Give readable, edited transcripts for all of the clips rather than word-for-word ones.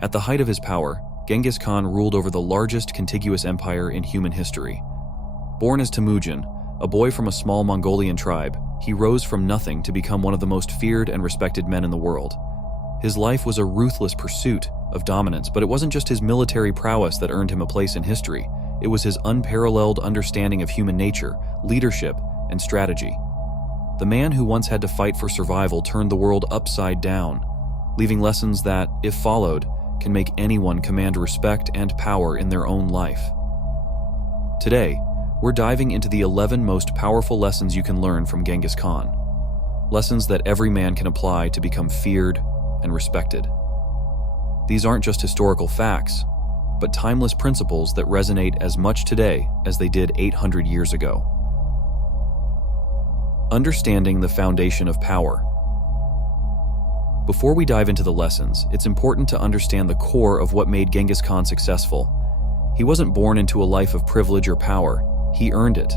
At the height of his power, Genghis Khan ruled over the largest contiguous empire in human history. Born as Temujin, a boy from a small Mongolian tribe, he rose from nothing to become one of the most feared and respected men in the world. His life was a ruthless pursuit of dominance, but it wasn't just his military prowess that earned him a place in history. It was his unparalleled understanding of human nature, leadership, and strategy. The man who once had to fight for survival turned the world upside down, leaving lessons that, if followed, can make anyone command respect and power in their own life. Today, we're diving into the 11 most powerful lessons you can learn from Genghis Khan. Lessons that every man can apply to become feared and respected. These aren't just historical facts, but timeless principles that resonate as much today as they did 800 years ago. Understanding the foundation of power. Before we dive into the lessons, it's important to understand the core of what made Genghis Khan successful. He wasn't born into a life of privilege or power, he earned it.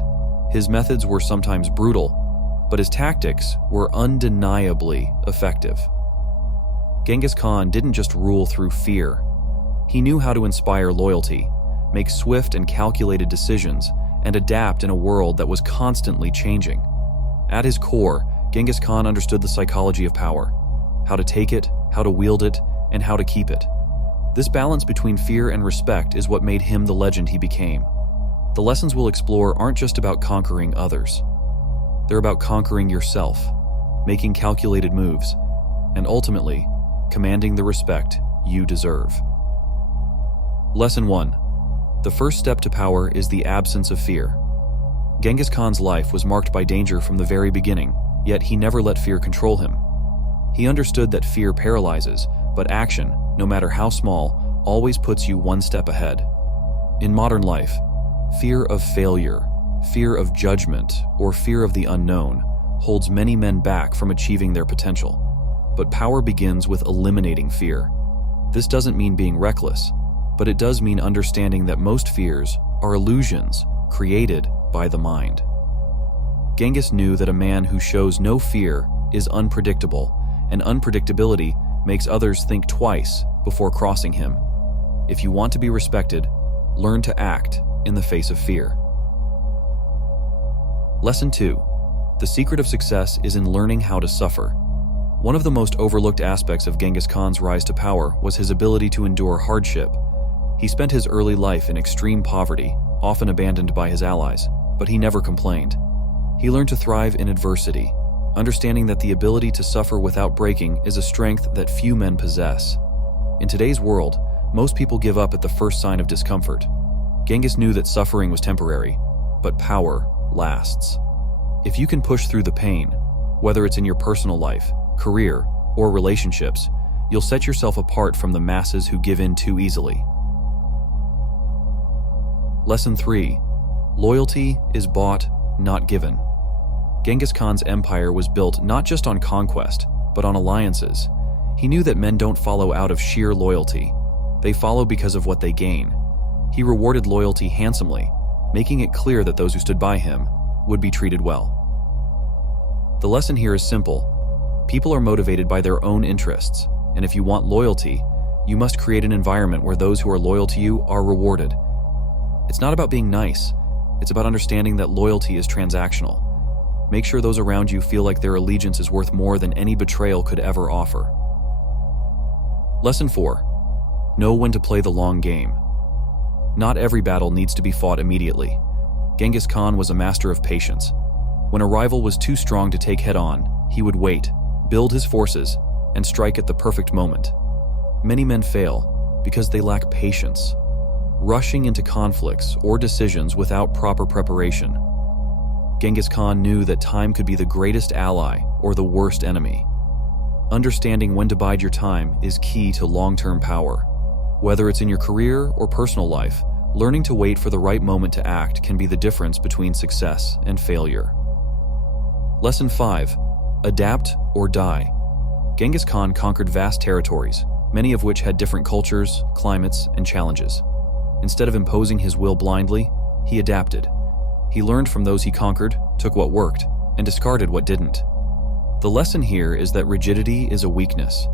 His methods were sometimes brutal, but his tactics were undeniably effective. Genghis Khan didn't just rule through fear. He knew how to inspire loyalty, make swift and calculated decisions, and adapt in a world that was constantly changing. At his core, Genghis Khan understood the psychology of power, how to take it, how to wield it, and how to keep it. This balance between fear and respect is what made him the legend he became. The lessons we'll explore aren't just about conquering others. They're about conquering yourself, making calculated moves, and ultimately, commanding the respect you deserve. Lesson 1. The first step to power is the absence of fear. Genghis Khan's life was marked by danger from the very beginning, yet he never let fear control him. He understood that fear paralyzes, but action, no matter how small, always puts you one step ahead. In modern life, fear of failure, fear of judgment, or fear of the unknown holds many men back from achieving their potential. But power begins with eliminating fear. This doesn't mean being reckless, but it does mean understanding that most fears are illusions created by the mind. Genghis knew that a man who shows no fear is unpredictable, and unpredictability makes others think twice before crossing him. If you want to be respected, learn to act in the face of fear. Lesson 2. The secret of success is in learning how to suffer. One of the most overlooked aspects of Genghis Khan's rise to power was his ability to endure hardship. He spent his early life in extreme poverty, often abandoned by his allies, but he never complained. He learned to thrive in adversity, understanding that the ability to suffer without breaking is a strength that few men possess. In today's world, most people give up at the first sign of discomfort. Genghis knew that suffering was temporary, but power lasts. If you can push through the pain, whether it's in your personal life, career, or relationships, you'll set yourself apart from the masses who give in too easily. Lesson 3. Loyalty is bought, not given. Genghis Khan's empire was built not just on conquest, but on alliances. He knew that men don't follow out of sheer loyalty. They follow because of what they gain. He rewarded loyalty handsomely, making it clear that those who stood by him would be treated well. The lesson here is simple. People are motivated by their own interests, and if you want loyalty, you must create an environment where those who are loyal to you are rewarded. It's not about being nice, it's about understanding that loyalty is transactional. Make sure those around you feel like their allegiance is worth more than any betrayal could ever offer. Lesson 4. Know when to play the long game. Not every battle needs to be fought immediately. Genghis Khan was a master of patience. When a rival was too strong to take head-on, he would wait, build his forces, and strike at the perfect moment. Many men fail because they lack patience, rushing into conflicts or decisions without proper preparation. Genghis Khan knew that time could be the greatest ally or the worst enemy. Understanding when to bide your time is key to long-term power. Whether it's in your career or personal life, learning to wait for the right moment to act can be the difference between success and failure. Lesson 5. Adapt or die. Genghis Khan conquered vast territories, many of which had different cultures, climates, and challenges. Instead of imposing his will blindly, he adapted. He learned from those he conquered, took what worked, and discarded what didn't. The lesson here is that rigidity is a weakness.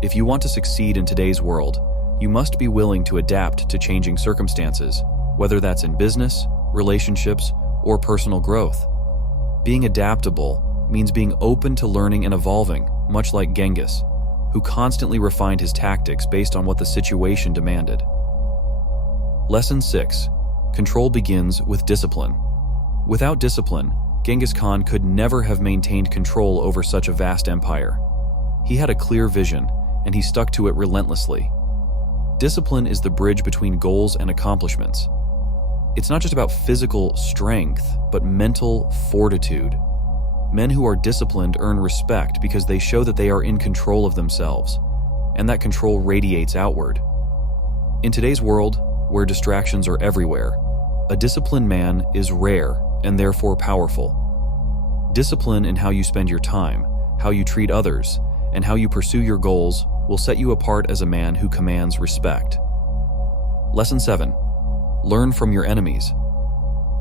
If you want to succeed in today's world, you must be willing to adapt to changing circumstances, whether that's in business, relationships, or personal growth. Being adaptable means being open to learning and evolving, much like Genghis, who constantly refined his tactics based on what the situation demanded. Lesson 6. Control begins with discipline. Without discipline, Genghis Khan could never have maintained control over such a vast empire. He had a clear vision, and he stuck to it relentlessly. Discipline is the bridge between goals and accomplishments. It's not just about physical strength, but mental fortitude. Men who are disciplined earn respect because they show that they are in control of themselves, and that control radiates outward. In today's world, where distractions are everywhere, a disciplined man is rare and therefore powerful. Discipline in how you spend your time, how you treat others, and how you pursue your goals will set you apart as a man who commands respect. Lesson 7. Learn from your enemies.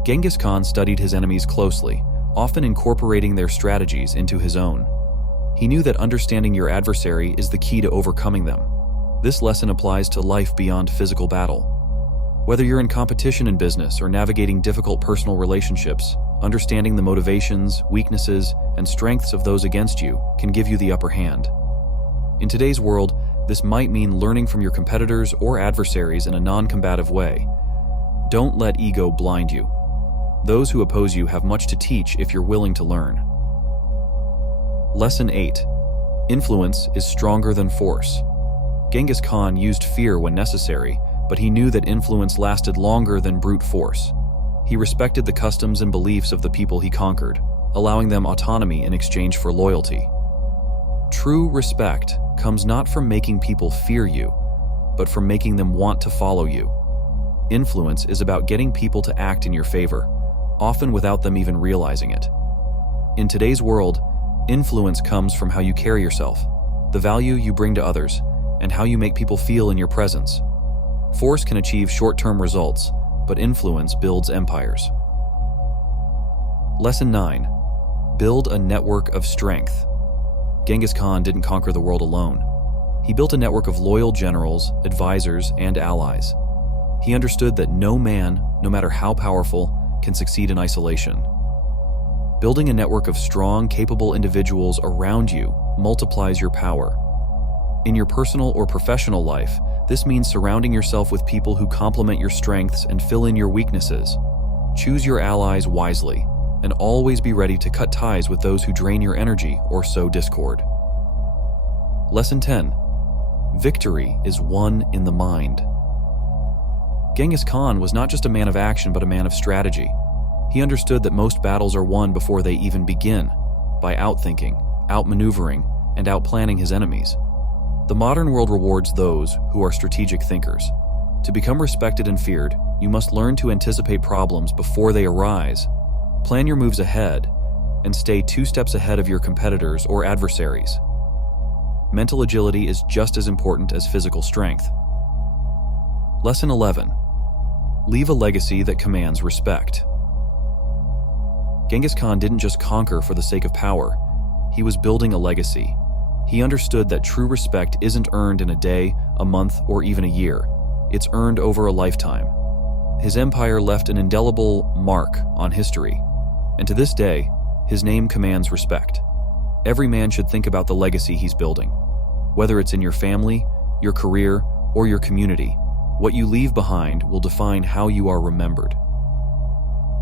Genghis Khan studied his enemies closely, often incorporating their strategies into his own. He knew that understanding your adversary is the key to overcoming them. This lesson applies to life beyond physical battle. Whether you're in competition in business or navigating difficult personal relationships, understanding the motivations, weaknesses, and strengths of those against you can give you the upper hand. In today's world, this might mean learning from your competitors or adversaries in a non-combative way. Don't let ego blind you. Those who oppose you have much to teach if you're willing to learn. Lesson 8. Influence is stronger than force. Genghis Khan used fear when necessary, but he knew that influence lasted longer than brute force. He respected the customs and beliefs of the people he conquered, allowing them autonomy in exchange for loyalty. True respect comes not from making people fear you, but from making them want to follow you. Influence is about getting people to act in your favor, often without them even realizing it. In today's world, influence comes from how you carry yourself, the value you bring to others, and how you make people feel in your presence. Force can achieve short-term results, but influence builds empires. Lesson 9. Build a network of strength. Genghis Khan didn't conquer the world alone. He built a network of loyal generals, advisors, and allies. He understood that no man, no matter how powerful, can succeed in isolation. Building a network of strong, capable individuals around you multiplies your power. In your personal or professional life, this means surrounding yourself with people who complement your strengths and fill in your weaknesses. Choose your allies wisely, and always be ready to cut ties with those who drain your energy or sow discord. Lesson 10. Victory is won in the mind. Genghis Khan was not just a man of action, but a man of strategy. He understood that most battles are won before they even begin, by outthinking, outmaneuvering, and outplanning his enemies. The modern world rewards those who are strategic thinkers. To become respected and feared, you must learn to anticipate problems before they arise, plan your moves ahead, and stay 2 steps ahead of your competitors or adversaries. Mental agility is just as important as physical strength. Lesson 11. Leave a legacy that commands respect. Genghis Khan didn't just conquer for the sake of power. He was building a legacy. He understood that true respect isn't earned in a day, a month, or even a year. It's earned over a lifetime. His empire left an indelible mark on history, and to this day, his name commands respect. Every man should think about the legacy he's building. Whether it's in your family, your career, or your community, what you leave behind will define how you are remembered.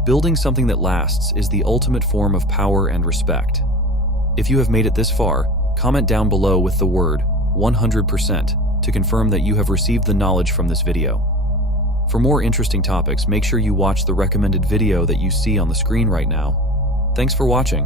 Building something that lasts is the ultimate form of power and respect. If you have made it this far, comment down below with the word 100% to confirm that you have received the knowledge from this video. For more interesting topics, make sure you watch the recommended video that you see on the screen right now. Thanks for watching.